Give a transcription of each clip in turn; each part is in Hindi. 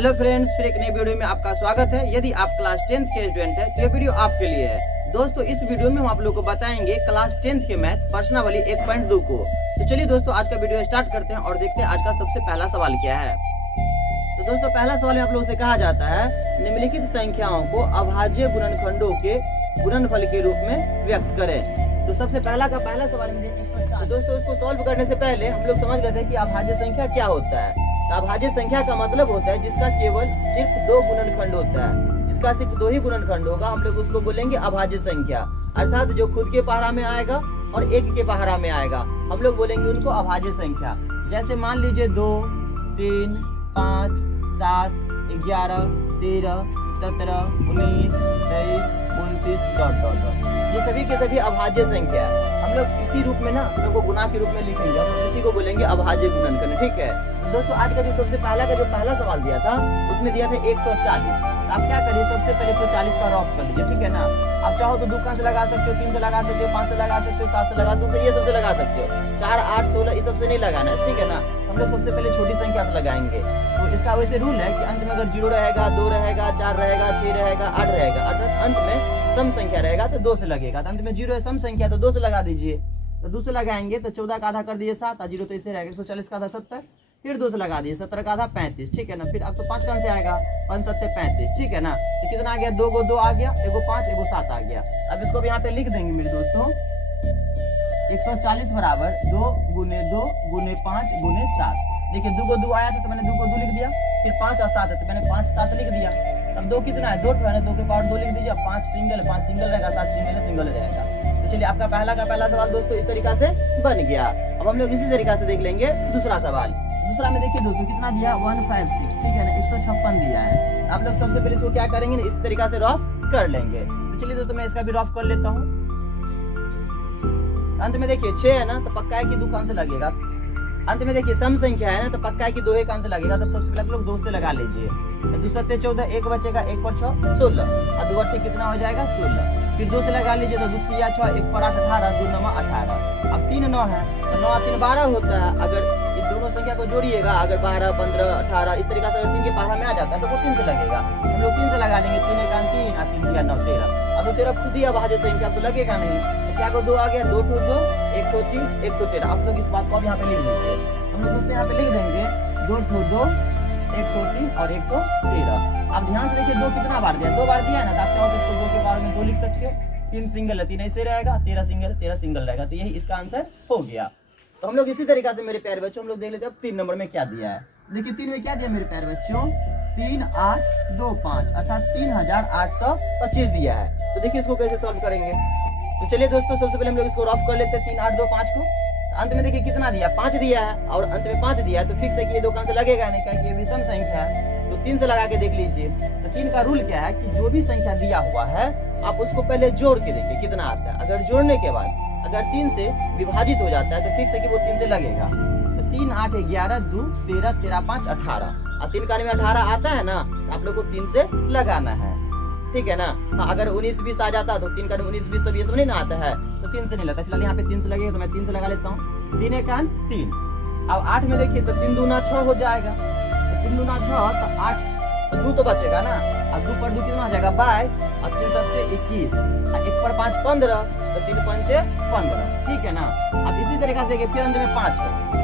हेलो फ्रेंड्स, फिर एक नई वीडियो में आपका स्वागत है। यदि आप क्लास 10th के स्टूडेंट हैं तो ये वीडियो आपके लिए है। दोस्तों, इस वीडियो में हम आप लोगों को बताएंगे क्लास 10th के मैथ प्रश्नावली 1.2 को। तो चलिए दोस्तों, आज का वीडियो स्टार्ट करते हैं और देखते हैं आज का सबसे पहला सवाल क्या है। तो दोस्तों, पहला सवाल में आप लोगों से कहा जाता है निम्नलिखित संख्याओं को अभाज्य गुणनखंडों के गुणनफल के रूप में व्यक्त करें। तो सबसे पहला सवाल में तो दोस्तों, इसको सॉल्व करने से पहले हम लोग समझ गए थे कि अभाज्य संख्या क्या होता है। अभाज्य संख्या का मतलब होता है जिसका केवल सिर्फ दो गुणनखंड होता है। जिसका सिर्फ दो ही गुणनखंड होगा हम लोग उसको बोलेंगे अभाज्य संख्या। अर्थात जो खुद के पहाड़ा में आएगा और एक के पहाड़ा में आएगा हम लोग बोलेंगे उनको अभाज्य संख्या। जैसे मान लीजिए 2, 3, 5, 7, 11, 13, 17, 19, 23, 29 ... ये सभी के सभी अभाज्य संख्या है। हम लोग इसी रूप में ना सबको गुणा के रूप में लिखेंगे, हम लोग इसी को बोलेंगे अभाज्य गुणनखंड। ठीक है दोस्तों, आज का जो सबसे पहला सवाल दिया था उसमें दिया था 140। तो आप क्या करिए, सबसे पहले 140 का रफ कर लीजिए। ठीक है ना, आप चाहो तो 2 से लगा सकते हो, 3 से लगा सकते हो, 5 से लगा सकते हो, 7 से लगा सकते हो, ये सबसे लगा सकते हो। 4, 8, 16 ये सबसे नहीं लगाना है। ठीक है ना, हम लोग सबसे पहले छोटी संख्या से लगाएंगे। तो इसका वैसे रूल है कि अंत में अगर 0 रहेगा, 2 रहेगा, 4 रहेगा, 6 रहेगा, 8 रहेगा, अर्थात अंत में सम संख्या रहेगा तो 2 से लगेगा। तो अंत में 0 है सम संख्या तो 2 से लगा दीजिए। तो 2 से लगाएंगे तो 14 का आधा कर दिए 7, 0 तो इससे रहेगा 140 का आधा 70, फिर 2 से लगा दिए 17 का आधा 35। ठीक है ना, फिर अब तो 5 कहाँ से आएगा, 5 7 35। ठीक है ना, तो कितना आ गया, 2 को 2 आ गया, 1 को 5, 1 को 7 आ गया। अब इसको भी यहाँ पे लिख देंगे मेरे दोस्तों, 140 बराबर 2 गुने 2 गुने 5 गुने 7। देखिए 2 को 2 आया था तो मैंने 2 को 2 लिख दिया, फिर 5 और 7 है तो मैंने 5 7 लिख दिया। अब 2 कितना है, 2 है ना, 2 के पावर 2 लिख दीजिए। 5 सिंगल रहेगा, 7 सिंगल रहेगा। तो चलिए, आपका पहला सवाल दोस्तों इस तरीका से बन गया। अब हम लोग इसी तरीका से देख लेंगे दूसरा सवाल। दूसरा में देखिए दोस्तों कितना दिया, 156। ठीक है ना, 156 दिया है। आप लोग सबसे पहले इसको क्या करेंगे ना, इस तरीका से रफ कर लेंगे। तो चलिए दोस्तों, मैं इसका भी रफ कर लेता हूँ। अंत में देखिए 6 है ना, तो पक्का है कि 2 कान से लगेगा। अंत में देखिए सम संख्या है ना, तो पक्का है कि 2 कान से लगेगा। तो सबसे पहले आप लोग 2 से लगा लीजिए। 2 7 14, 1 बचेगा, 1 पर 6 16 और 2 8 कितना हो जाएगा 16। फिर 2 से लगा लीजिए तो 2 3 6, 1 पर 8 18, 2 9 18। अब 3 9 है तो 9 3 12 होता है। अगर इस दोनों संख्या को जोड़िएगा, अगर 12 15 18 इस तरीका से अगर 3 के पहाड़ा में आ जाता है तो वो 3 से लगेगा। हम लोग 3 से लगा लेंगे, 3 1 3 और 3 3 9 13। अब तो 13 खुद ही अभाज्य संख्या तो लगेगा नहीं, तो क्या को 2 आ गया, 2 2 1 3 1 13। आप लोग इस बात को अब यहाँ पे लिख लीजिए। हम लोग दोस्तों यहाँ पे लिख देंगे 2 2 1 3 और 1 13। अब ध्यान से देखिए 2 कितना बार दिया, 2 बार दिया ना, तो आप चाहो तो इसको 2 के पावर में 2 लिख सकते हो। 3 सिंगल है, 3 ऐसे रहेगा, 13 सिंगल रहेगा। तो यही इसका आंसर हो गया। तो हम लोग इसी तरीका से मेरे प्यारे बच्चों हम लोग देख लेते हैं अब 3 नंबर में क्या दिया है। देखिए 3 में क्या दिया मेरे प्यारे बच्चों, 3 8 2 5 अर्थात 3825 दिया है। तो देखिए इसको कैसे सॉल्व करेंगे। तो चलिए दोस्तों, सबसे पहले हम लोग इसको रफ कर लेते हैं। 3 8 2 5 को अंत में देखिए कितना दिया, 5 दिया है और अंत में 5 दिया है तो फिक्स है कि ये 2 कान से लगेगा नहीं, क्योंकि ये विषम संख्या है। तो 3 से लगा के देख लीजिए। तो 3 का रूल क्या है कि जो भी संख्या दिया हुआ है आप उसको पहले जोड़ के देखिए कितना आता है। अगर जोड़ने के बाद अगर 3 से विभाजित हो जाता है तो फिक्स है कि वो 3 से लगेगा। तो 3 8 11 2 13 13 5 18 और 3 कान में 18 आता है ना, तो आप लोग को 3 से लगाना है। ठीक है ना। हाँ, अगर 19 20 आ जाता है तो 3 कान 19 20 सब ये सब नहीं ना आता है तो 3 से नहीं लगता। फिलहाल यहाँ पे 3 से लगेगा तो मैं 3 से लगा लेता हूँ। 3 1 3। अब 8 में देखिए तो 3 दूना 6 हो जाएगा। तो 3 दूना 6 तो 8 तो 2 तो बचेगा ना। अब 2 पर 2 कितना हो जाएगा 22 और 3 7 21 और 1 पर 5 15 तो 3 5 15। ठीक है ना। अब इसी तरीके से देखिए फिर अंत में 5 है।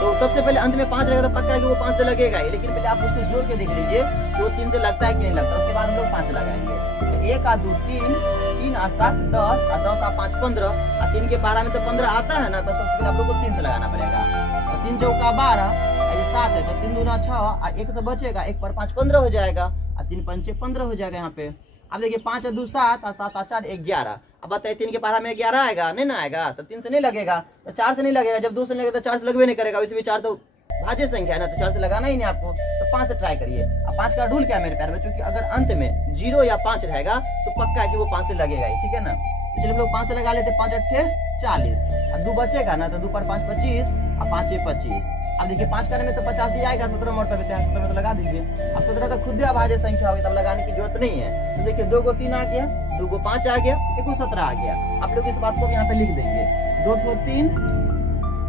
तो सबसे पहले अंत में 5 रहेगा तो पक्का है कि वो 5 से लगेगा ही, लेकिन पहले आप उसको जोड़ के देख लीजिए कि वो 3 से लगता है कि नहीं लगता। उसके बाद हम लोग 5 से लगाएंगे। तो 1 और 2 3 3 और 7 10 और 10 और 5 15 और 3 के पारा में तो 15 आता है ना, तो सबसे पहले आप लोग को 3 से लगाना पड़ेगा। तो 3 चौका 12 और 7 है तो 3 दूना 6 और 1 तो बचेगा, 1 पर 5 15 हो जाएगा और 3 5 15 हो जाएगा यहाँ पे। अब देखिए 5 और 2 7 और 7 और 4 11। अब बताइए 3 के पारा में 11 आएगा नहीं ना आएगा, तो 3 से नहीं लगेगा तो 4 से नहीं लगेगा। जब 2 से लगेगा तो 4 से लगवे नहीं करेगा, वैसे भी 4 तो भाज्य संख्या है ना, तो 4 से लगाना ही नहीं आपको। तो 5 से ट्राई करिए। अब 5 का रूल क्या है मेरे प्यारे बच्चों कि अगर अंत में 0 या 5 रहेगा तो पक्का है कि वो 5 से लगेगा ही। ठीक है ना। तो चलिए हम लोग 5 से लगा लेते। 5 8 40 और 2 बचेगा ना, तो 2 पर 5 25 और 5 25। अब देखिए 5 करने में तो 50 ही आएगा, 17 मरतबे 17 में तो लगा दीजिए। अब 17 तो खुद ही अभाज्य संख्या होगी, तब लगाने की जरूरत नहीं है। तो देखिए 2 को 3 आ गया, 2 को 5 आ गया, 1 को 17 आ गया। आप लोग इस बात को यहाँ पे लिख देंगे। 2 को 3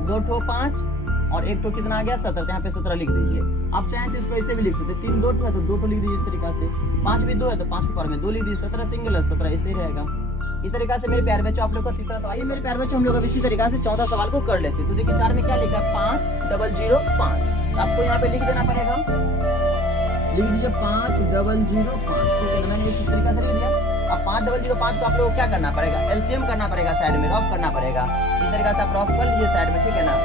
2 को 5 और एक तो कितना आ गया 17, यहाँ पे 17 लिख दीजिए। आप चाहें तो इसको ऐसे भी लिख सकते हैं, 3 2 है तो 2 तो लिख दीजिए इस तरीका से, 5 भी 2 है तो 5 के पावर में 2 लिख दीजिए, 17 सिंगल है 17 ऐसे ही रहेगा। इस तरीका से मेरे प्यारे बच्चों आप लोग का तीसरा सवाल। ये मेरे प्यारे बच्चों हम लोग अब इसी तरीका से 14 सवाल को कर लेते हैं। तो देखिए 4 में क्या लिखा है 5005, आपको यहाँ पे लिख देना पड़ेगा, लिख दीजिए 5005, ठीक है ना, मैंने इसी तरीका से लिख दिया। अब 5005 को आप लोग को क्या करना पड़ेगा, एलसीएम करना पड़ेगा, साइड में रफ करना पड़ेगा। इस तरीका से आप रफ कर लीजिए साइड में, ठीक है ना।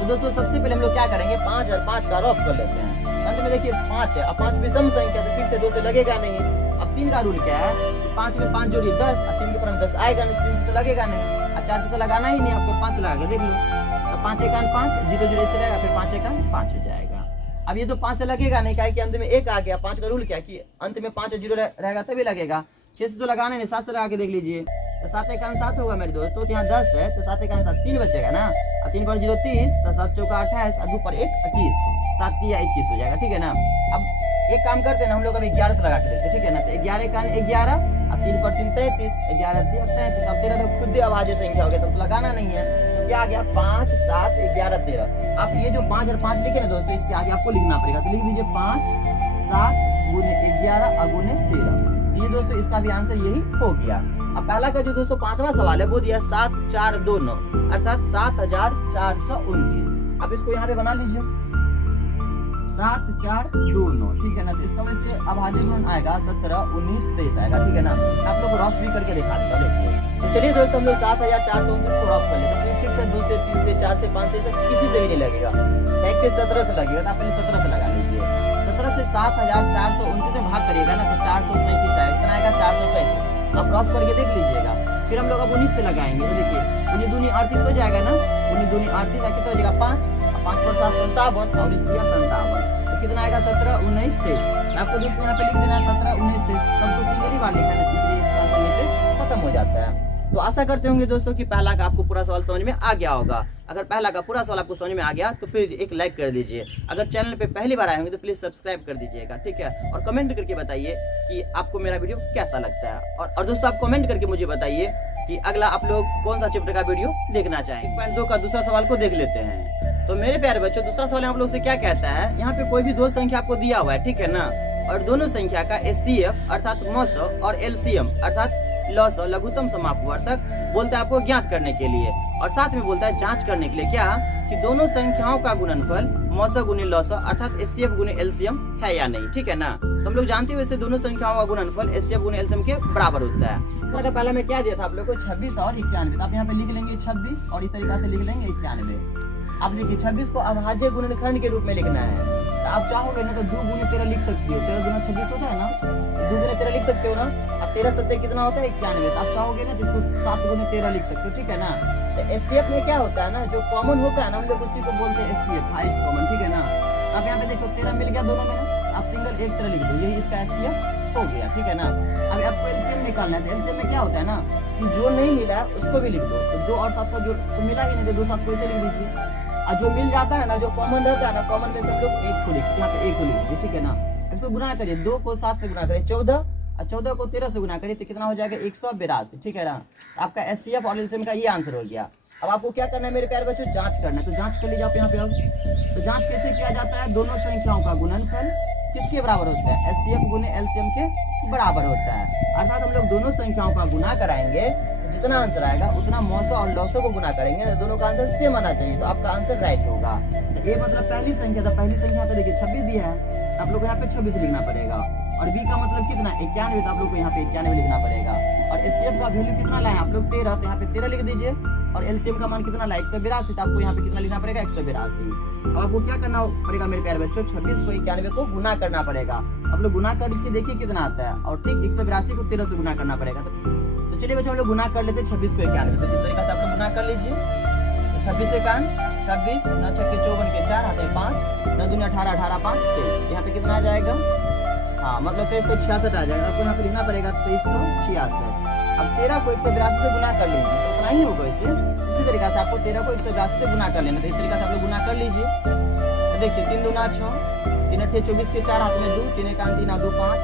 तो दोस्तों सबसे पहले हम लोग क्या करेंगे 5 और 5 का रफ कर लेते हैं। अंत में देखिए 5 है, अब 5 विषम संख्या तो फिर से 2 से लगेगा नहीं। अब 3 का रूल क्या है, 5 में 5 जोड़िए 10, और 3 के ऊपर 10 आएगा नहीं, 3 से तो लगेगा नहीं, और 4 से तो लगाना ही नहीं, आपको 5 लगा के देख लो। तो 5 1 5 0 0 ऐसे रहेगा, फिर 5 1 5 हो जाएगा। अब ये तो 5 से लगेगा नहीं, क्या है कि अंत में 1 आ गया। 5 का रूल क्या कि अंत में 5 और 0 रहेगा तभी लगेगा। 6 से तो लगाना नहीं, 7 से लगा के देख लीजिए। तो 7 1 7 होगा मेरे दोस्त, तो यहाँ 10 है तो 7 1 7 3 बचेगा ना, और 3 पर 0 30, तो 7 चौका 28, और 2 पर 1 21, 7 3 21 हो जाएगा, ठीक है ना। अब एक काम करते हैं ना, हम लोग अभी 11 से लगा के देखते हैं, ठीक है ना। तो 11 1 11, और 3 पर 3 33, 11 3 33, अब 13 तो खुद ही अभाज्य संख्या हो गया, तब तो लगाना नहीं है। तो क्या आ गया 5 7 11 13। आप ये जो 5 और 5 लिखे ना दोस्तों, इसके आगे आपको लिखना पड़ेगा, तो लिख दीजिए 5 7 गुने 11 और गुने 13। ये दोस्तों इसका भी आंसर यही हो गया। अब पहला का जो दोस्तों 5वां सवाल है वो दिया 7429, अर्थात 7429। अब इसको यहाँ पे बना लीजिए 7429, ठीक है ना। तो इसका वैसे अभाज्य गुणन आएगा 17 19 23 आएगा, ठीक है ना। आप लोग रफ भी करके दिखा देता देखिए। तो चलिए दोस्तों हम लोग 7429 को रफ कर लेते हैं। फिर से 2 से 3 से 4 से 5 से किसी से भी नहीं लगेगा, 1 से 17 से लगेगा, तो आप पहले 17 से लगा लीजिए। 17 से 7429 से भाग करिएगा ना, तो 437 आएगा, कितना आएगा 437। आप रफ करके देख लीजिएगा। फिर हम लोग अब 19 से लगाएंगे, तो देखिए 19 दूनी 38 हो जाएगा ना, 19 दूनी 38 कितना हो जाएगा 5, 5 पर 7 57, और 57, तो कितना आएगा 17 19 23। आपको दोस्तों यहाँ पे लिख देना है 17 19 23, सबको सिंगल ही बार लिखा है, इसलिए इसका आंसर लेके खत्म हो जाता है। तो आशा करते होंगे दोस्तों कि पहला का आपको पूरा सवाल समझ में आ गया होगा। अगर पहला का पूरा सवाल आपको समझ में आ गया तो फिर एक लाइक कर दीजिए। अगर चैनल पे पहली बार आए होंगे तो प्लीज सब्सक्राइब कर दीजिएगा, ठीक है। और कमेंट करके बताइए कि आपको मेरा वीडियो कैसा लगता है। और दोस्तों आप कमेंट करके मुझे बताइए कि अगला आप लोग कौन सा चैप्टर का वीडियो देखना चाहें। 1.2 का दूसरा सवाल को देख लेते हैं। तो मेरे प्यारे बच्चों दूसरा सवाल आप लोग से क्या कहता है, यहाँ पे कोई भी दो संख्या आपको दिया हुआ है, ठीक है ना, और दोनों संख्या का HCF अर्थात मौसो और LCM अर्थात लौसो लघुत्तम समापवर्तक बोलता है आपको ज्ञात करने के लिए, और साथ में बोलता है जांच करने के लिए क्या कि दोनों संख्याओं का गुणनफल मौसो गुने लौसो अर्थात HCF गुने LCM है या नहीं, ठीक है ना। तो हम लोग जानते हैं वैसे दोनों संख्याओं का गुणनफल HCF गुने LCM के बराबर होता है। तो पहले मैं क्या दिया था आप लोग को 26 और 91, तो आप यहाँ पे लिख लेंगे 26 और इस तरीका से लिख लेंगे 91। आप देखिए 26 को अभाज्य गुणनखंड के रूप में लिखना है, तो आप चाहोगे ना तो 2 गुने 13 लिख सकते हो, 13 गुना 26 होता है ना, 2 गुने 13 लिख सकते हो ना। अब 13 सत्ते कितना होता है 91, तो आप चाहोगे ना तो इसको 7 गुने 13 लिख सकते हो, ठीक है ना। तो HCF में क्या होता है ना, जो कॉमन होता है ना हम लोग उसी को बोलते हैं HCF हाईएस्ट कॉमन, ठीक है ना। अब यहाँ पे देखो 13 मिल गया दोनों में ना, आप सिंगल एक 13 लिख दो, यही इसका HCF हो गया, ठीक है ना। अब आपको LCM निकालना है, तो LCM में क्या होता है ना कि जो नहीं मिला है उसको भी लिख दो, तो 2 और 7 का जो तो मिला ही नहीं, तो 2 7 को ऐसे लिख दीजिए। और जो मिल जाता है ना, जो कॉमन रहता है ना, कॉमन में से हम लोग 1 को लिखते हैं, यहाँ पे 1 को लिख दीजिए, ठीक है ना। इसको गुना करिए, 2 को 7 से गुना करिए 14, और 14 को 13 से गुना करिए तो कितना हो जाएगा 182, ठीक है ना। आपका HCF और LCM का ये आंसर हो गया। अब आपको क्या करना है मेरे प्यारे बच्चों, जांच करना है, तो जांच कर लीजिए आप यहाँ पे। अब तो जांच कैसे किया जाता है, दोनों संख्याओं का गुणनफल किसके बराबर होता है, HCF गुने LCM के बराबर होता है। अर्थात हम लोग दोनों संख्याओं का गुना कराएंगे, जितना आंसर आएगा उतना मौसो और लौसो को गुना करेंगे, दोनों का आंसर सेम आना चाहिए, तो आपका आंसर राइट होगा। तो ये मतलब पहली संख्या, तो पहली संख्या पे देखिए 26 दिया है, आप लोग यहाँ पे 26 लिखना पड़ेगा। और B का मतलब कितना 91, तो आप लोग को यहाँ पे 91 लिखना पड़ेगा। और HCF का वैल्यू कितना लाए आप लोग 13, तो यहाँ पे 13 लिख दीजिए। और LCM का मान कितना लाए 182, तो आपको यहाँ पे कितना लिखना पड़ेगा 182। अब आपको क्या करना पड़ेगा मेरे प्यारे बच्चों, 26 को 91 को गुना करना पड़ेगा। आप लोग गुना करके देखिए कितना आता है, और ठीक 182 को 13 से गुना करना पड़ेगा। तो चलिए बच्चों हम लोग गुना कर लेते हैं 26 को 91 से। इस तरीके से आप लोग गुना कर लीजिए। तो 26 से 26, 9 छक्के 54 के 4 आते हैं 5, 9 दूनी 18, 18 5 23, यहाँ पे कितना आ जाएगा, हाँ मतलब 2366 आ जाएगा। आपको यहाँ पे लिखना पड़ेगा 2366। अब 13 को 182 से गुना कर लीजिए, तो उतना ही होगा इसे। इसी तरीके से आपको 13 को 182 से गुना कर लेना, तो इस तरीके से आप लोग गुना कर लीजिए। तो देखिए 3 दूना 6, 3 अट्ठे 24 के 4 हाथ में 2, 3 एक 3 2 5,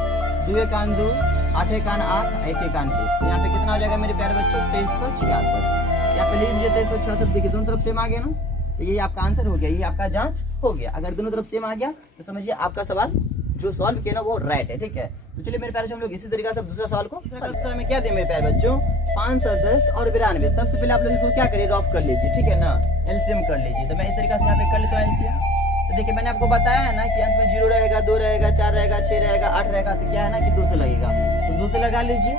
2 एक 2, 8 एक 8, 1 एक 3। यहाँ पे कितना हो जाएगा मेरे प्यारे बच्चों 2366। यहाँ पे लिख लीजिए 2366, देखिए दोनों तरफ सेम आ गया ना, तो यही आपका आंसर हो गया, ये आपका जांच हो गया। अगर दोनों तरफ सेम आ गया तो समझिए आपका सवाल जो सॉल्व किया ना वो राइट है, ठीक है। तो चलिए मेरे प्यारे हम लोग इसी तरीके से दूसरा सवाल को दूसरा में क्या दे मेरे प्यारे बच्चों, 510 और 92। सबसे पहले आप लोग इसको क्या करिए, रॉफ कर लीजिए, ठीक है ना, एलसीएम कर लीजिए। तो मैं इस तरीके से यहाँ पे कर लेता हूँ एलसीएम। तो देखिए मैंने आपको बताया है ना कि अंत में 0 रहेगा, 2 रहेगा, 4 रहेगा, 6 रहेगा, 8 रहेगा। तो क्या है ना कि 2 से लगेगा, तो 2 से लगा लीजिए।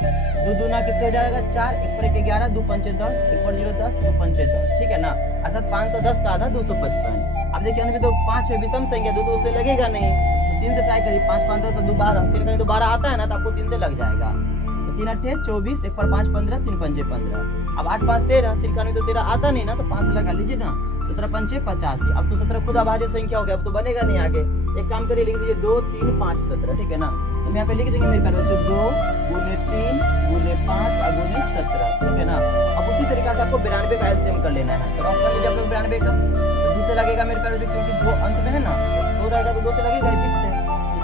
2 दूना कितने हो जाएगा 4, 1 पर 1 11, 2 पंचे 10, 1 पर 0 10, 2 पंचे 10, ठीक है ना। अर्थात 510 का आधा 255। अब देखिए अंत में तो 5 है विषम संख्या, 2 से लगेगा नहीं, तो 3 से ट्राई करिए। 5 5 10 2 12, 3 करें तो 12 आता है ना, तो आपको 3 से लग जाएगा। तो 3 8 24, 1 पर 5 15, 3 पंजे 15। अब 8 5 13, 3 करें तो 13 आता नहीं ना, तो 5 लगा लीजिए ना। 17 पंचे 85। अब तो 17 खुद अभाज्य संख्या हो गया, अब तो बनेगा नहीं आगे। एक काम करिए, लिख दीजिए 2 3 5 17, ठीक है ना। तो यहाँ पे लिख देंगे मेरे प्यारे बच्चों 2 गुने 3 गुने 5 और गुने 17, ठीक है ना। अब उसी तरीके से आपको 92 का एलसीएम कर लेना है। तो आप कर लीजिए आप लोग 92 का। तो 2 से लगेगा मेरे प्यारे बच्चों, क्योंकि 2 अंत में है ना, 2 रहेगा तो 2 से लगेगा ही फिक्स है।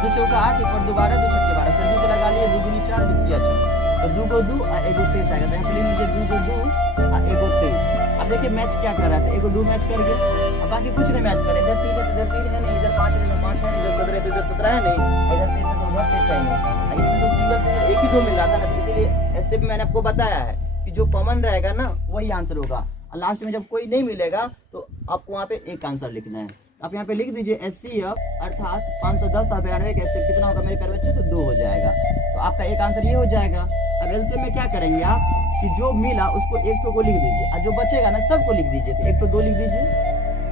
2 चौका 8, 1 पर 2 12, 2 छक्के 12, फिर 2 से लगा लिए, 2 दूनी 4, 2 तिया 6, तो 2 को 2 और 1 को 23 आएगा। तो यहाँ पे लिख लीजिए 2 को 2 और 1 को 23। अब देखिए मैच क्या कर रहा था, 1 को 2 मैच कर गया, अब बाकी कुछ नहीं मैच करे। इधर 3 है तो इधर 3 है नहीं, इधर 5 है तो 5 है नहीं, इधर 17 है तो इधर 17 है नहीं, इधर 23 है तो उधर 23 है नहीं। इसमें तो सिंगल एक ही 2 मिल रहा था ना, तो इसीलिए ऐसे भी मैंने आपको बताया है कि जो कॉमन रहेगा ना वही आंसर होगा। और लास्ट में जब कोई नहीं मिलेगा तो आपको वहाँ पे एक आंसर लिखना है। आप यहाँ पे लिख दीजिए एचसीएफ अर्थात 510 और 92 का एचसीएफ कितना होगा मेरे प्यारे बच्चों, तो 2 हो जाएगा। तो आपका एक आंसर ये हो जाएगा। अब एलसीएम में क्या करेंगे आप कि जो मिला उसको 1 को लिख दीजिए और जो बचेगा ना सबको लिख दीजिए। तो 1 को 2 लिख दीजिए,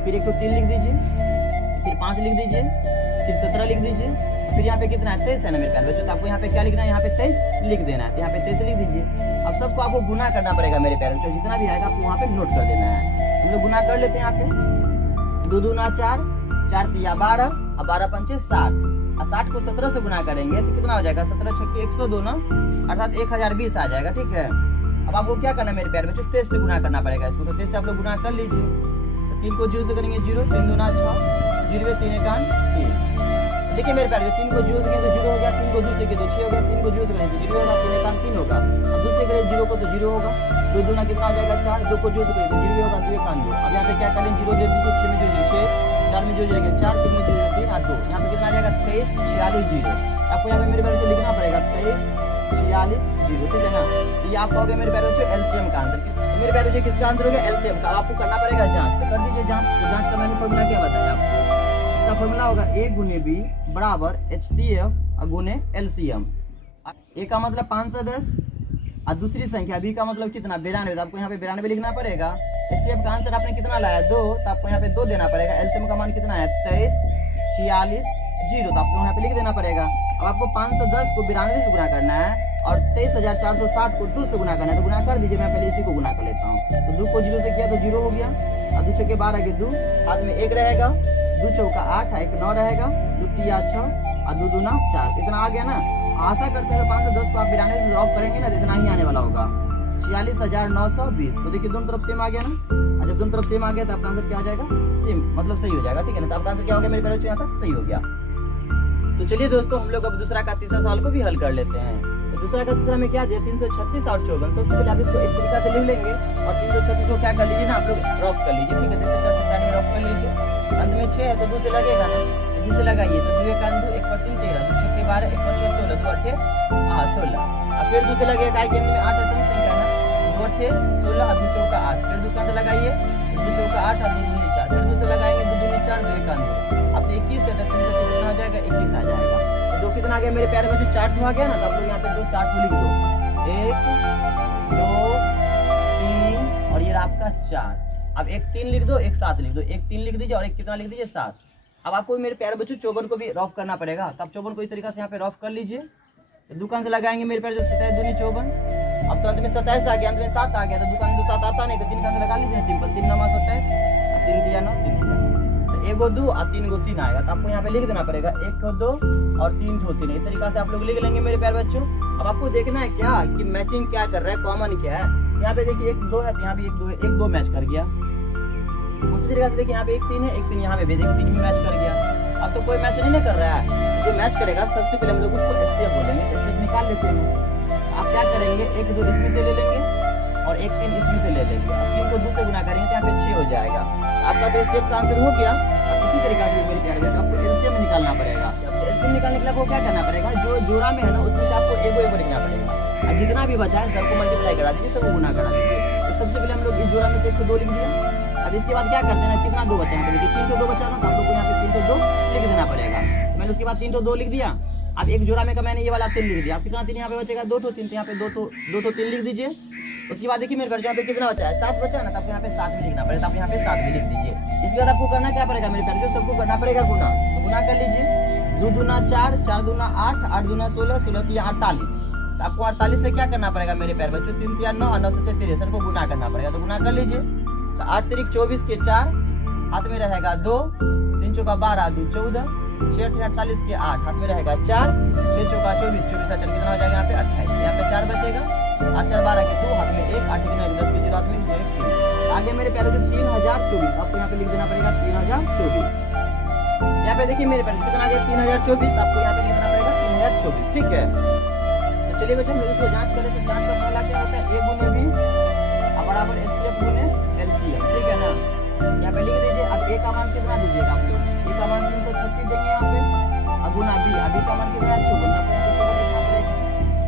फिर 1 को 3 लिख दीजिए, फिर 5 लिख दीजिए, फिर 17 लिख दीजिए, फिर यहाँ पे कितना है 23 है ना मेरे प्यारे बच्चों। तो आपको यहाँ पे क्या लिखना है, यहाँ पे 23 लिख देना है। तो यहाँ पे 23 लिख दीजिए। अब सबको आपको गुना करना पड़ेगा मेरे प्यारे बच्चों, जितना भी आएगा आपको वहाँ पे नोट कर देना है। हम लोग गुना कर लेते हैं यहाँ पे। 2 दूना 4, 4 तिया 12 और 12 पंचे 60, और 60 को 17 से गुना करेंगे तो कितना हो जाएगा, 17 छक्के 102 ना, अर्थात 1020 आ जाएगा, ठीक है। अब आपको क्या करना है मेरे प्यारे बच्चों, 23 से गुना करना पड़ेगा इसको। तो 23 से आप लोग गुना कर लीजिए। तो 3 को 0 से करेंगे 0, 3 दूना 6, 0 3 एकान 3। देखिए मेरे प्यारे 3 को 0 से करें तो 0 हो गया, 3 को 2 से करें तो 6 हो गया, 3 को 0 से करें तो 0 होगा, 3 एकान 3 होगा। अब 2 से करें 0 को तो 0 होगा, 2 दूना कितना हो जाएगा 4, 2 को 0 से करें तो 0 होगा, 2 एकान 2। अब यहाँ पे क्या करें 0 दे दीजिए, 6 में जो 6, 4 में जो जाएगा 4, 3 में जो 3 और 2, यहाँ पे कितना आ जाएगा 23 46 0। आपको यहाँ पे मेरे प्यारे को लिखना पड़ेगा 23 46 0, ठीक है ना। तो ये आपका हो गया मेरे प्यारे बच्चों एलसीएम का आंसर। तो मेरे प्यारे बच्चों किसका आंसर हो गया, एलसीएम का। आपको करना पड़ेगा जांच, तो कर दीजिए जांच। तो जांच का मैंने फॉर्मूला क्या बताया आपको, इसका फॉर्मूला होगा A गुने B बराबर HCF गुने LCM। A का मतलब 510 और दूसरी संख्या B का मतलब कितना 92, तो आपको यहाँ पे 92 लिखना पड़ेगा। HCF का आंसर आपने कितना लाया 2, तो आपको यहाँ पे 2 देना पड़ेगा। LCM का मान कितना है 23 46 0, तो आपको यहाँ पे लिख देना पड़ेगा। अब आपको 510 को 92 से गुना करना है और 23460 को 2 से गुना करना है, तो गुना कर दीजिए। मैं पहले इसी को गुना कर लेता हूँ। तो 2 को 0 से किया तो 0 हो गया, और 2 छक्के 12 के 2, हाथ में 1 रहेगा, 2 चौका 8, 1 9 रहेगा, 2 तिया 6 और 2 दूना 4, इतना आ गया ना। आशा करते हैं 510 को आप 92 से ड्रॉप करेंगे ना तो इतना ही आने वाला होगा 46920। तो देखिए दोनों तरफ सेम आ गया ना, और जब दोनों तरफ सेम आ गया तो आपका आंसर क्या आ जाएगा, सेम मतलब सही हो जाएगा, ठीक है ना। तो आपका आंसर क्या हो गया मेरे बच्चों, यहाँ तक सही हो गया। तो चलिए दोस्तों हम लोग अब दूसरा का तीसरा सवाल को भी हल कर लेते हैं। तो दूसरा का तीसरा में क्या दिया 336 और 54। सबसे पहले आप इसको इस तरीके से लिख लेंगे और 336 को क्या कर लीजिए ना आप लोग ड्रॉप कर लीजिए, ठीक है। 337 में ड्रॉप कर लीजिए। अंत में 6 है तो 2 से लगेगा ना, तो 2 से लगाइए। तो 2 एकान 2, 1 पर 3 13, 2 छक्के 12, 1 पर 6 16, 2 अट्ठे 16। अब फिर 2 से लगेगा, काय के अंत में 8 है सम संख्या ना, 2 अट्ठे 16 और 2 चौका 8, फिर 2 का लगाइए, 2 चौका 8 और 2 दूनी 4, फिर 2 से लगाएंगे 2 दूनी 4, 2 एकान 2। अब 21 है तो 3 से कितना हो जाएगा 21 आ जाएगा। तो 2 कितना आ गया मेरे प्यारे बच्चों 4 आ गया ना, तो आप लोग यहाँ पे 2 4 लिख दो, 1 2 3 और ये आपका 4। अब 1 3 लिख दो, 1 7 लिख दो, 1 3 लिख दीजिए और 1 कितना लिख दीजिए 7। अब आपको मेरे प्यारे बच्चों 54 को भी रॉफ करना पड़ेगा, तो आप 54 को इस तरीके से यहाँ पे रॉफ कर लीजिए। तो दुकान से लगाएंगे मेरे प्यारे 27 दूनी 54। अब तो अंत में 27 आ गया, अंत में 7 आ गया, तो दुकान में तो 7 आता नहीं, तो 3 से लगा लीजिए सिंपल, 3 9 27 और 3 दिया 9 3 दिया 9, तो 1 2 और 3 3 आएगा। तो आपको यहाँ पे लिख देना पड़ेगा 1 2 और 3 3। इस तरीके से आप लोग लिख लेंगे मेरे प्यारे बच्चों। अब आपको देखना है क्या कि मैचिंग क्या कर रहा है, कॉमन क्या है। यहाँ पे देखिए 1 2 है तो यहाँ भी 1 2 है, 1 2 मैच कर गया। उसी तरीके से देखिए यहाँ पे 1 3 है, 1 3 यहाँ पे भी देखिए 3 भी मैच कर गया। अब तो कोई मैच नहीं कर रहा है, जो मैच करेगा सबसे पहले हम लोग उसको एचसीएफ बोलेंगे। एचसीएफ निकाल लेते हैं। आप क्या करेंगे 1 2 इसमें से ले लेंगे और एक 3 इसमें से ले लेंगे। अब 3 को 2 से गुना करेंगे तो यहाँ पे 6 हो जाएगा। आपका तो एचसीएफ का आंसर हो गया। अब इसी तरीके से मेरे प्यारे बच्चों आपको एलसीएम निकालना पड़ेगा। अब एलसीएम निकालने के लिए आपको क्या करना पड़ेगा, जो जोड़ा में है ना उसमें से आपको एगो लिखना पड़ेगा। अब जितना भी बचा है सबको मल्टीप्लाई करा दीजिए, सबको गुना करा दीजिए। तो सबसे पहले हम लोग इस जोड़ा में से 1 को 2 लिख दिया। अब इसके बाद क्या करते हैं, कितना 2 बचा है, 3 को 2 बचा ना, तो आप लोग को यहाँ पे 3 को 2 लिख देना पड़ेगा। मैंने उसके बाद 3 को 2 लिख दिया। अब एक जोड़ा में का मैंने ये वाला 3 लिख दिया। अब कितना 3 यहाँ पे बचेगा, 2 तो 3, तो यहाँ पे 2 तो 3 लिख दीजिए। उसके बाद देखिए मेरे पास यहाँ पे कितना बचा है, 7 बचा ना, तो आपको यहाँ पे 7 भी लिखना पड़ेगा। आप यहाँ पे 7 भी लिख दीजिए। इसके बाद आपको करना क्या पड़ेगा मेरे प्यारे, सबको करना पड़ेगा गुना। तो गुना कर लीजिए, 2 दूना 4, 4 दूना 8, 8 दूना 16, 16 3 48। तो आपको 48 से क्या करना पड़ेगा मेरे प्यारे बच्चों, 3 3 9 9 7 63 को गुना करना पड़ेगा। तो गुना कर लीजिए। तो 8 3 24 के 4 हाथ में रहेगा 2, 3 चौका 12 2 14, 6 48 के 8 हाथ में रहेगा 4, 6 चौका 24 24 कितना हो जाएगा यहाँ पे 28। यहाँ पे 4 बचेगा, 8 4 12 के 2 हाथ में 1, 8 9 10 के 0 हाथ में 3। आगे मेरे प्यारे जो 3024 आपको यहाँ पे लिख देना पड़ेगा 3024। यहाँ पे देखिए मेरे प्यारे कितना आ गया 3024, आपको यहाँ पे लिख देना पड़ेगा 3024। ठीक है, तो चलिए बच्चों हम इसको जांच करें। तो जांच का फॉर्मूला क्या होता है, a गुने b बराबर HCF गुने LCM। ठीक है ना, यहाँ पे लिख दीजिए। अब a का मान कितना दीजिएगा आप लोग, a का मान 336 देंगे यहाँ पे, अब गुना b, अब b का मान कितना है 54।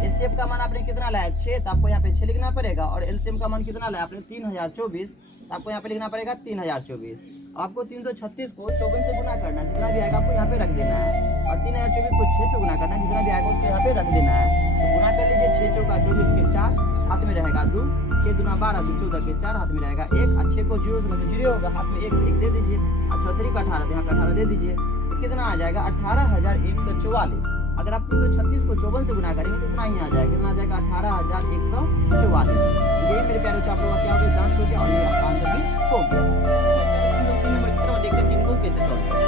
HCF का मान आपने कितना लाया 6, तो आपको यहाँ पे 6 लिखना पड़ेगा। और LCM का मान कितना लाया आपने 3024, तो आपको यहाँ पे लिखना पड़ेगा 3024। आपको 336 को 54 से गुना करना, जितना भी आएगा आपको यहाँ पे रख देना है। और 3024 को 6 से गुना करना, जितना भी आएगा उसको यहाँ पे रख देना है। तो गुना कर लीजिए, 6 चौका 24 के 4 हाथ में रहेगा 2, 6 दूना 12 2 14 के 4 हाथ में रहेगा 1, और 6 को 0 से मतलब 0 होगा, हाथ में 1 दे दीजिए। और 6 का 18 यहाँ पे 18 दे दीजिए। तो कितना आ जाएगा 18144। अगर आप 336 को 54 से गुना करेंगे तो इतना ही आ जाएगा, कितना आ जाएगा 18144। यही मेरे प्यारे बच्चों आप लोगों का क्या हो गया, जांच हो गया और ये आपका आंसर भी हो गया। देखते हैं 3 को कैसे सॉल्व करें।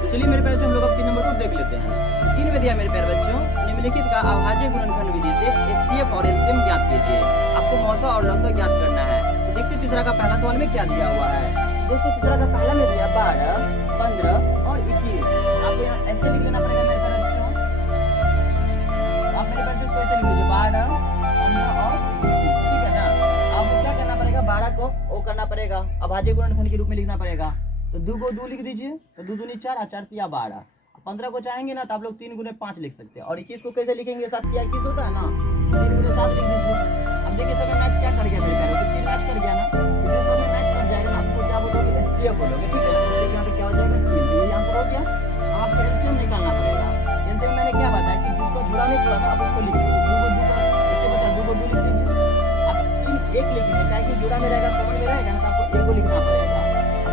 तो चलिए मेरे प्यारे बच्चों हम लोग अब 3 नंबर को देख लेते हैं। 3 में दिया मेरे प्यारे बच्चों, निम्नलिखित का अभाज्य गुणनखंड विधि से HCF और LCM ज्ञात कीजिए। आपको मौसा और लौसा ज्ञात करना है। तो देखते तीसरा का पहला सवाल में क्या दिया हुआ है। दोस्तों तीसरा का पहला में दिया 12 15 और 21। आपको यहाँ ऐसे लिख लेना पड़ेगा मेरे प्यारे बच्चों। आप मेरे प्यारे बच्चों ऐसे लिख लीजिए 12 15 और 21। ठीक है ना, आपको क्या करना पड़ेगा, 12 को ओ करना पड़ेगा, अभाज्य गुणनखंड के रूप में लिखना पड़ेगा। तो 2 को 2 लिख दीजिए, तो 2 दूनी 4 और 4 तिया 12। 15 को चाहेंगे ना तो आप लोग 3 गुने 5 लिख सकते हैं। और 21 को कैसे लिखेंगे, 7 तिया 21 होता है ना, 3 गुने 7 लिख दीजिए। अब देखिए सब मैच क्या कर गया मेरे प्यारे, तो 3 मैच कर गया ना, तो जो सब मैच कर जाएगा ना आपको क्या बोलोगे, HCF बोलोगे। ठीक है, तो यहाँ पे क्या हो जाएगा 3, यही आंसर हो गया। अब आपको LCM निकालना पड़ेगा। LCM मैंने क्या बताया कि जिसको जुड़ा नहीं पूरा था आप उसको लिख दीजिए। 2 को 2 का ऐसे बचा, 2 को 2 लिख दीजिए। अब 3 1 लिखेंगे, क्या कि जुड़ा में रहेगा, कॉमन में रहेगा ना, तो आपको 1 को लिखना पड़ेगा।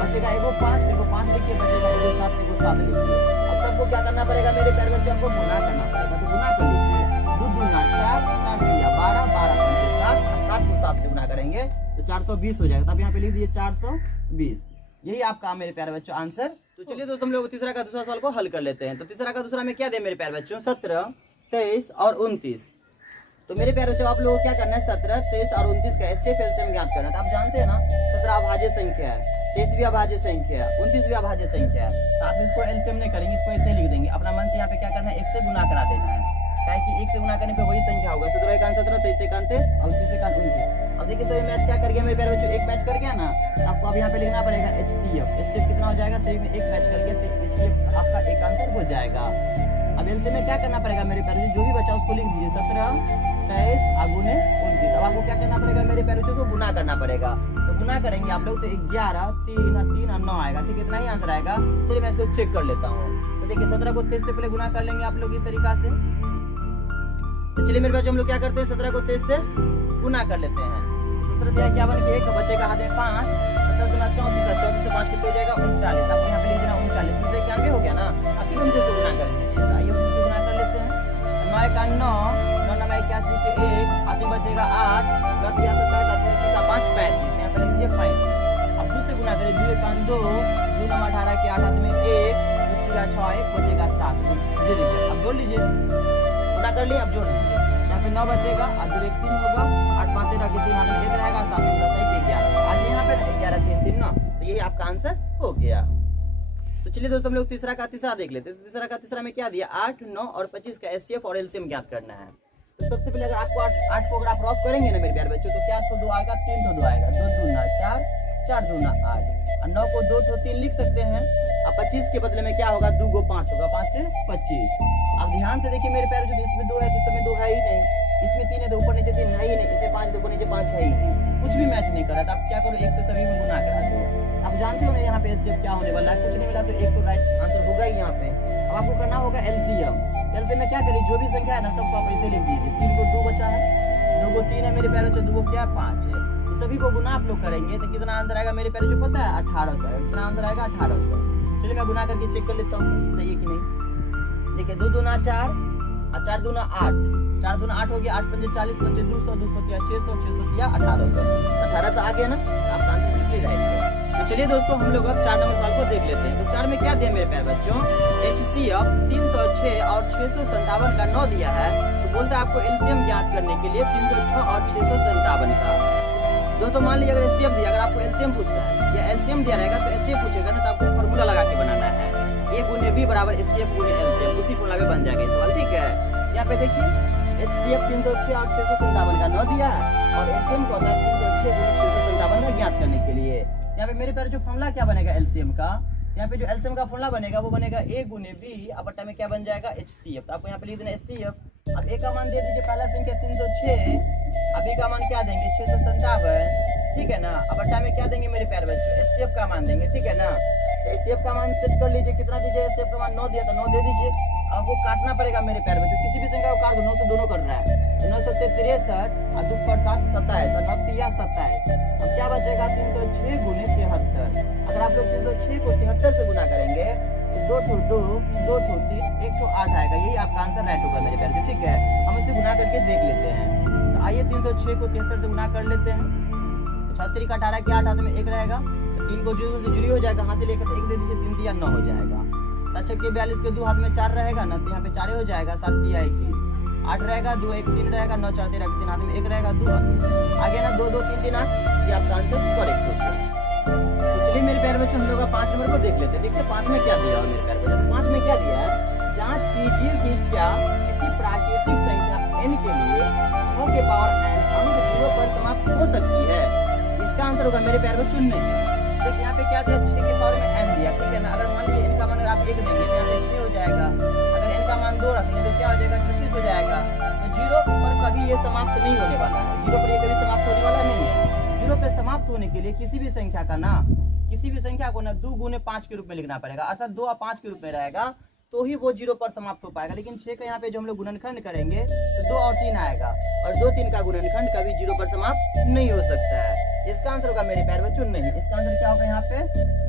बचेगा 1 को 5, 1 को 5 लिखिए, बचेगा 1 को 7, 1 को 7 लिखिए। अब सबको क्या करना पड़ेगा मेरे प्यारे बच्चों, आपको गुना करना पड़ेगा। तो गुना कर लीजिए, 2 दूना 4 4 तिया 12 12 पंचे 60, 60 को 7 से गुना करेंगे तो 420 हो जाएगा। तब यहाँ पे लिख दीजिए 420। यही आपका मेरे प्यारे बच्चों आंसर। तो चलिए दोस्तों हम लोग तीसरा का दूसरा सवाल को हल कर लेते हैं। तो तीसरा का दूसरा में क्या दे मेरे प्यारे बच्चों, 17 23 और 29। तो मेरे प्यारे बच्चों आप लोगों को क्या करना है, 17 23 और 29 का HCF LCM ज्ञात करना है। तो आप जानते हैं ना 17 अभाज्य संख्या है, 23 भी अभाज्य संख्या है, 29 भी अभाज्य संख्या है। तो आप इसको LCM नहीं करेंगे, इसको ऐसे लिख देंगे। अपना मन से यहाँ पे क्या करना है, 1 से गुना करा देना है, क्या कि 1 से गुना करने पे वही संख्या होगा। 17 का 17, 23 का 23 और 29 का 29। अब देखिए सभी मैच क्या कर गया मेरे प्यारे बच्चों, 1 मैच कर गया ना, तो आपको अब यहाँ पे लिखना पड़ेगा HCF। HCF कितना हो जाएगा, सभी में 1 मैच कर गया, तो HCF आपका एक आंसर हो जाएगा। अब LCM में क्या करना पड़ेगा मेरे प्यारे बच्चों, जो भी बचा उसको लिख दीजिए, 17 23 गुने 29। अब आपको क्या करना पड़ेगा मेरे प्यारे बच्चों, गुना करना पड़ेगा। तो गुना करेंगे आप लोग तो 11 3 3 और 9 आएगा। ठीक है, इतना ही आंसर आएगा। चलिए मैं इसको चेक कर लेता हूँ। तो देखिए 17 को 23 से पहले गुना कर लेंगे आप लोग इस तरीका से। तो चलिए मेरे बच्चों हम लोग क्या करते हैं, 17 को 23 से गुना कर लेते हैं। 17 दिया क्या बन के 1 बचेगा हाथ में 5, 17 दूना 34 है, 34 से 5 कितना हो जाएगा 39। आपको यहाँ पे लिख देना 39, दूसरे के आगे हो गया ना, आप 29 से गुना कर दीजिए। आइए 29 से गुना कर लेते हैं। 9 का 9 9 9 81 के 1 हाथ में बचेगा 8, 9 3 27 7 5 35। यहाँ पे लिख दीजिए 35। अब 2 से गुना करें, 2 का 2 2 9 18 के 8 हाथ में 1 2 3 6 1 बचेगा 7। दे दीजिए, अब जोड़ लीजिए, गुना कर लिए, अब जोड़ लीजिए। यहाँ पे 9 बचेगा, अब 2 1 3 होगा, 8 5 13 के 3 हाथ में 1 रहेगा, 7 3 10 1 11। आज यहाँ पे 11 3 3 9, तो यही आपका आंसर हो गया। तो चलिए दोस्तों हम लोग तीसरा का तीसरा देख लेते हैं। तीसरा का तीसरा में क्या दिया, 8 9 और 25 का HCF और LCM ज्ञात करना है। तो तो सबसे पहले अगर आपको 8 को अगर आप रफ करेंगे ना मेरे प्यारे बच्चों, तो क्या तो 2 आएगा, 3 तो 2 आएगा, 2 दूना 4, 4 दूना 8, और 9 को 2 तो 3 लिख सकते हैं। अब 25 के बदले में क्या होगा, 2 को 5 होगा, 5 से 25। अब ध्यान से देखिए मेरे प्यारे बच्चों, इसमें 2 है तो इसमें 2 है ही नहीं, इसमें 3 है तो ऊपर नीचे 3 है ही नहीं, इसमें 5 है तो ऊपर नीचे 5 है ही नहीं, कुछ भी मैच नहीं कर रहा था। आप क्या करो, 1 से सभी में गुना करा दो। आप जानते हो ना यहाँ पे एलसीएम क्या होने वाला है, कुछ नहीं मिला तो 1 तो राइट आंसर होगा ही यहाँ पे। अब आपको करना होगा एलसीएम। एलसीएम में क्या करिए, जो भी संख्या है ना सबको आप ऐसे लिख दीजिए। 3 को 2 बचा है, 2 को 3 है मेरे प्यारे बच्चों, 2 को क्या 5 है। ये सभी को गुना आप लोग करेंगे तो कितना आंसर आएगा मेरे प्यारे बच्चों, पता है 1800। कितना आंसर आएगा 1800। चलिए मैं गुना करके चेक कर लेता हूँ सही है कि नहीं। देखिए 2 दूना 4 और 4 दूना 8, 4 दूना 8 हो गया, 8 पंजे 40, पंजे 200, 200 किया 600, 600 किया 1800। 1800 आ गया ना, आपका आंसर बिल्कुल राइट है। तो चलिए दोस्तों हम लोग अब 4 नंबर सवाल को देख लेते हैं। तो 4 में क्या दिया मेरे प्यारे बच्चों, HCF 306 और 657 का 9 दिया है। तो बोलता है आपको एलसीएम ज्ञात करने के लिए 306 और 657 का। दोस्तों मान लीजिए अगर HCF दिया, अगर आपको एलसीएम पूछता है या एलसीएम दिया रहेगा तो HCF पूछेगा ना, तो आपको फॉर्मूला लगा के बनाना है, A गुने B बराबर HCF गुने एलसीएम, उसी फॉर्मूला में बन जाएगा सवाल, ठीक है। यहाँ पे देखिए HCF 306 और 657 का 9 दिया है और एलसीएम को होता है 306 गुने 657 का ज्ञात करने के लिए। यहाँ पे मेरे प्यारे जो फॉर्मूला क्या बनेगा एलसीएम का, यहाँ पे जो एलसीएम का फॉर्मूला बनेगा वो बनेगा A गुने B अब बट्टा में क्या बन जाएगा HCF। तो आपको यहाँ पे लिख देना HCF। अब A का मान दे दीजिए, पहला संख्या 306, अब B का मान क्या देंगे 657, ठीक है ना। अब बट्टा में क्या देंगे मेरे प्यारे बच्चों, HCF का मान देंगे, ठीक है ना। तो HCF का मान सेट कर लीजिए, कितना दीजिए, HCF का मान 9 दिया तो 9 दे दीजिए। आपको काटना पड़ेगा मेरे प्यारे बच्चों, किसी भी संख्या को काट दो, 9 से दोनों कर रहा है, 9 से 63 और 2 पर 7 27 और 9 तिया 27। अब क्या बचेगा 306 गुने 73। अगर आप लोग 306 को 73 से गुना करेंगे तो 2 ठो 2, 2 ठो 3, 1 ठो 8 आएगा, यही आपका आंसर राइट होगा मेरे प्यारे, ठीक है। हम इसे गुना करके देख लेते हैं। तो आइए 306 को 73 से गुना कर लेते हैं। 36 का 18 के 8 हाथ में 1 रहेगा, तो 3 को 0 से 0 हो जाएगा, हाथ से लेकर 1 दे दीजिए, 3 दिया 9 हो जाएगा। 7 के 42 के 2 हाथ में 4 रहेगा ना, तो यहाँ पे 4 हो जाएगा, 7 तिया 21, 8 रहेगा, 2 1 3 रहेगा, 9 4 13 3 हाथ में 1 रहेगा, 2 आगे ना 2 2 3 3 8, ये आपका आंसर करेक्ट हो गया। तो चलिए मेरे प्यारे बच्चों हम लोग 5 नंबर को देख लेते हैं। देखिए 5 में क्या दिया है मेरे प्यारे बच्चों, 5 में क्या दिया है, जांच कीजिए कि क्या किसी प्राकृतिक संख्या n के लिए 6 के पावर n अंक 0 पर समाप्त हो सकती है। इसका आंसर होगा मेरे प्यारे बच्चों नहीं। देखिए यहाँ पे क्या दिया, 6 के पावर में n दिया, ठीक है ना। अगर मान लीजिए n का मान अगर आप 1 देंगे तो यहाँ पे 6 हो जाएगा, अगर n का मान 2 रखेंगे तो क्या हो जाएगा 36 हो जाएगा। तो 0 पर कभी ये समाप्त नहीं होने वाला है, 0 पर ये कभी समाप्त होने वाला नहीं है। 0 पे समाप्त होने के लिए किसी भी संख्या का ना, किसी भी संख्या को ना 2 गुने 5 के रूप में लिखना पड़ेगा, अर्थात 2 और 5 के रूप में रहेगा तो ही वो 0 पर समाप्त हो पाएगा। लेकिन 6 का यहाँ पे जो हम लोग गुणनखंड करेंगे तो 2 और 3 आएगा, और 2 3 का गुणनखंड कभी 0 पर समाप्त नहीं हो सकता है। इसका आंसर होगा मेरे प्यारे बच्चों नहीं। इसका आंसर क्या होगा यहाँ पे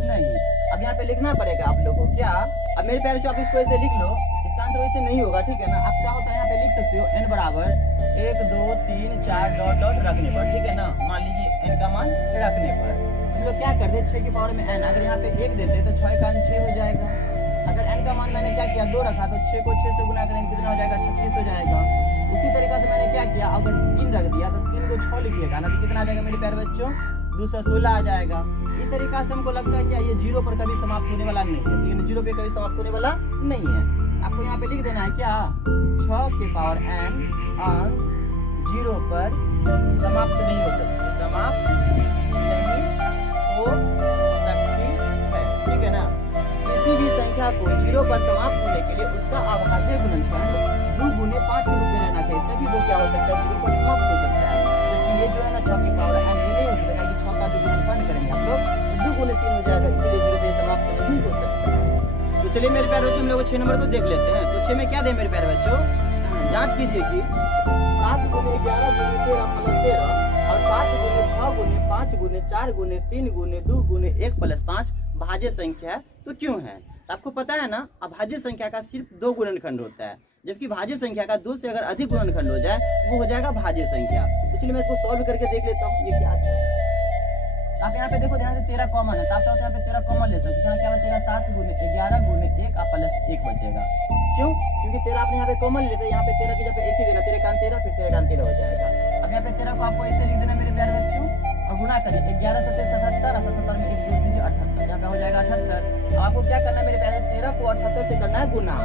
नहीं। अब यहाँ पे लिखना पड़ेगा आप लोगों को क्या, अब मेरे प्यारे बच्चों आप इसको ऐसे लिख लो, इसका आंसर वैसे नहीं होगा, ठीक है ना। आप चाहो तो यहाँ पे लिख सकते हो n बराबर 1 2 3 4 डॉट डॉट रखने पर, ठीक है ना। मान लीजिए n का मान रखने पर हम लोग क्या करते 6 की पावर में n, अगर यहाँ पे 1 देते तो 6 का 6 हो जाएगा। अगर n का मान मैंने क्या किया 2 रखा तो 6 को 6 से गुना करेंगे कितना हो जाएगा 36 हो जाएगा। उसी तरीका से मैंने क्या किया, अगर 3 रख दिया तो 3 को 6 लिखिएगा ना, तो कितना आ जाएगा मेरे प्यारे बच्चों 216 आ जाएगा। इस तरीका से हमको लगता है क्या ये 0 पर कभी समाप्त होने वाला नहीं है, लेकिन 0 पे कभी समाप्त होने वाला नहीं है। आपको यहाँ पे लिख देना है क्या 6 के पावर n अंक 0 पर समाप्त नहीं हो सकते, समाप्त नहीं हो सकती है, ठीक है ना। किसी भी संख्या को 0 पर समाप्त होने के लिए उसका अभाज्य गुणनखंड 2 गुने 5 के रूप में रहना चाहिए, तभी वो क्या हो सकता है 0 पर समाप्त हो सकता है। जबकि ये जो है ना 6 की पावर n ये नहीं हो सकता कि 6 का जो गुणनखंड करेंगे आप लोग तो 2 गुने 3 हो जाएगा, इसलिए 0 पे समाप्त नहीं हो सकता है। तो चलिए मेरे प्यारे बच्चों हम लोग 6 नंबर को देख लेते हैं। तो 6 में क्या दे मेरे प्यारे बच्चों, जांच कीजिए कि 7 गुने 11 गुने 13 प्लस 13 और 7 गुने 6 गुने 5 गुने 4 गुने 3 गुने 2 गुने 1 प्लस 5 भाज्य संख्या है तो क्यों है। आपको पता है ना अभाज्य संख्या का सिर्फ 2 गुणनखंड होता है, जबकि भाज्य संख्या का 2 से अगर अधिक गुणनखंड हो जाए वो हो जाएगा भाज्य संख्या। तो चलिए मैं इसको सॉल्व करके देख लेता हूँ ये क्या आता है। आप यहाँ पे देखो ध्यान से 13 कॉमन है, तो आप चाहो यहाँ पे 13 कॉमन ले सकते हो। यहाँ क्या बचेगा 7 गुने 11 गुने 1 प्लस 1 बचेगा। क्यों, क्योंकि 13 आपने यहाँ पे कॉमन लेते, यहाँ पे 13 की जगह 1 ही देना, 13 का 13 फिर 13 का 13 हो जाएगा। अब यहाँ पे 13 को आपको ऐसे लिख देना मेरे प्यारे बच्चों और गुना करिए 11 7 77 और 77 में 1 जोड़ दीजिए 78, यहाँ पे हो जाएगा 78। अब आपको क्या करना है मेरे प्यारे 13 को 78 से करना है गुना।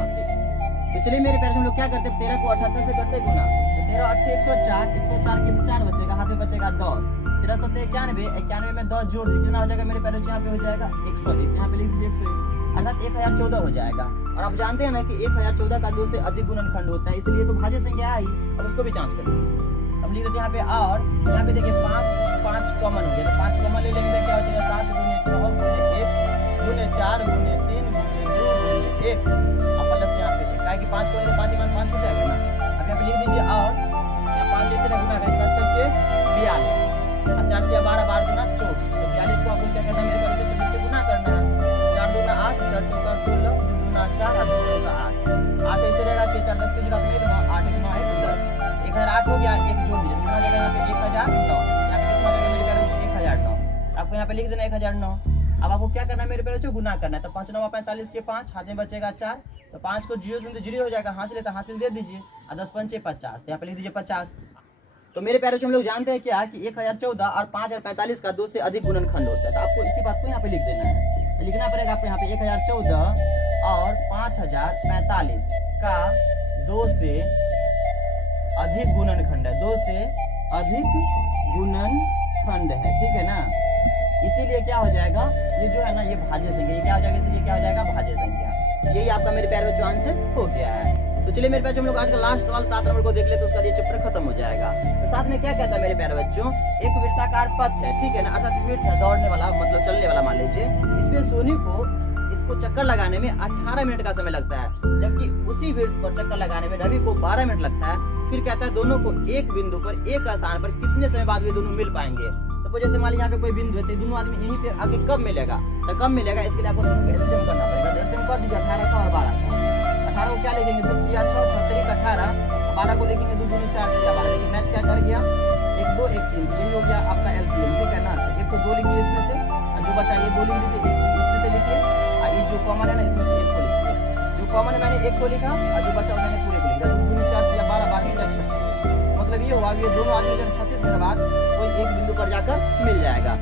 तो चलिए मेरे प्यारे हम लोग क्या करते हैं 13 को 78 से करते गुना, तो 13 8 104, 104 के 4 बचेगा, हाथ में बचेगा 10। 13 7 91, 91 में 10 जोड़ दीजिए, कितना हो जाएगा मेरे पैरों यहाँ पे हो जाएगा 101, यहाँ पे लिख दीजिए 101, अर्थात 1014 हो जाएगा। और आप जानते हैं ना कि 1014 का 2 से अधिक गुणनखंड होता है, इसलिए तो भाज्य संख्या आई। अब उसको भी जांच करें, अब लिख देते हैं यहाँ पे। और यहाँ पे देखिए 5 कॉमन हो गया, तो 5 कॉमन ले लेंगे तो क्या हो जाएगा 7 गुने 6 गुने 1 गुने 4 गुने 3 गुने 2 गुने 1 अब प्लस यहाँ पे क्या है कि 5 को ले तो 5 1 5 हो जाएगा ना। अब यहाँ पे लिख दीजिए और यहाँ 5 जैसे गुना करें 7 6 42 और 4 दिया 12 12 गुना 24, तो 42 को आपको क्या करना है मेरे ख्याल से 24 से गुना करना है। 4 दूना 8, 4 चौका 16, 2 दूना 4 और 2 चौका 8, 8 ऐसे रहेगा 6 4 10 के जुड़ा में 9, 8 1 9 1 10, 1008 हो गया। एक जोड़ दीजिए, कितना हो जाएगा यहाँ पे 1009, यहाँ पे कितना हो जाएगा मेरे ख्याल से 1009, आपको यहाँ पे लिख देना 1009। अब आपको क्या करना है मेरे पैरों से गुना करना है, तो 5 9 45 के 5, हाथ में बचेगा 4, तो 5 को 0 से 0 हो जाएगा, हासिल है तो हासिल दे दीजिए, और 10 पंचे 50, तो यहाँ पे लिख दीजिए 50। तो मेरे प्यारे हम लोग जानते हैं क्या कि 1014 और 5045 का 2 से अधिक गुणनखंड होता है, तो आपको इसी बात को यहाँ पे लिख देना है। लिखना पड़ेगा आपको यहाँ पे 1014 और 5045 का 2 से अधिक गुणनखंड है, 2 से अधिक गुणनखंड है, ठीक है ना। इसीलिए क्या हो जाएगा, ये जो है ना ये भाज्य संख्या, ये क्या हो जाएगा, इसलिए क्या हो जाएगा भाज्य संख्या। यही आपका मेरे प्यारे बच्चों आंसर हो गया है। तो चलिए मेरे प्यारे हम लोग आज का लास्ट सवाल 7 नंबर को देख ले, तो उसका ये चैप्टर खत्म हो जाएगा। तो साथ में क्या कहता है मेरे प्यारे बच्चों, एक वृत्ताकार पथ है, ठीक है ना, अर्थात वृत्त है दौड़ने वाला, मतलब चलने वाला मान लीजिए। इसमें सोनी को इसको चक्कर लगाने में 18 मिनट का समय लगता है, जबकि उसी वृत्त पर चक्कर लगाने में रवि को 12 मिनट लगता है। फिर कहता है दोनों को एक बिंदु पर एक स्थान पर कितने समय बाद वे दोनों मिल पाएंगे। सपोज जैसे मान लीजिए यहाँ पे कोई बिंदु है, तो दोनों आदमी यहीं पे आगे कब मिलेगा, तो कब मिलेगा, इसके लिए आपको दोनों को एलसीएम करना पड़ेगा। तो एलसीएम कर दीजिए 18 का और 12 का। 18 को क्या लिखेंगे 2 3 6 6 3 18, 12 को लिखेंगे 2 2 4 3 12, देखिए मैच क्या कर गया 1 2 1 3, यही हो गया आपका एलसीएम, ठीक है ना। तो एक को 2 लिखिए इसमें से, और जो बचा ये 2 लिख दीजिए, एक इसमें से लिखिए, और ये जो कॉमन है ना इसमें से 1 को लिखिए। जो कॉमन है मैंने 1 को लिखा, और जो बचा मैंने पूरे को लिखा, 2 2 4 3 12 12 36, मतलब ये हुआ ये दोनों आदमी जो 36 मिनट बाद कोई एक बिंदु पर जाकर मिल जाएगा।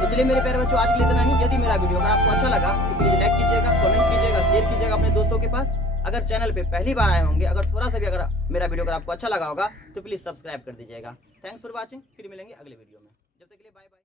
तो चलिए मेरे प्यारे बच्चों आज के लिए इतना ही। यदि मेरा वीडियो अगर आपको अच्छा लगा तो प्लीज लाइक कीजिएगा, कमेंट कीजिएगा, शेयर कीजिएगा अपने दोस्तों के पास। अगर चैनल पे पहली बार आए होंगे, अगर थोड़ा सा भी अगर मेरा वीडियो अगर आपको अच्छा लगा होगा तो प्लीज सब्सक्राइब कर दीजिएगा। थैंक्स फॉर वॉचिंग, फिर मिलेंगे अगले वीडियो में, जब तक के लिए बाय बाय।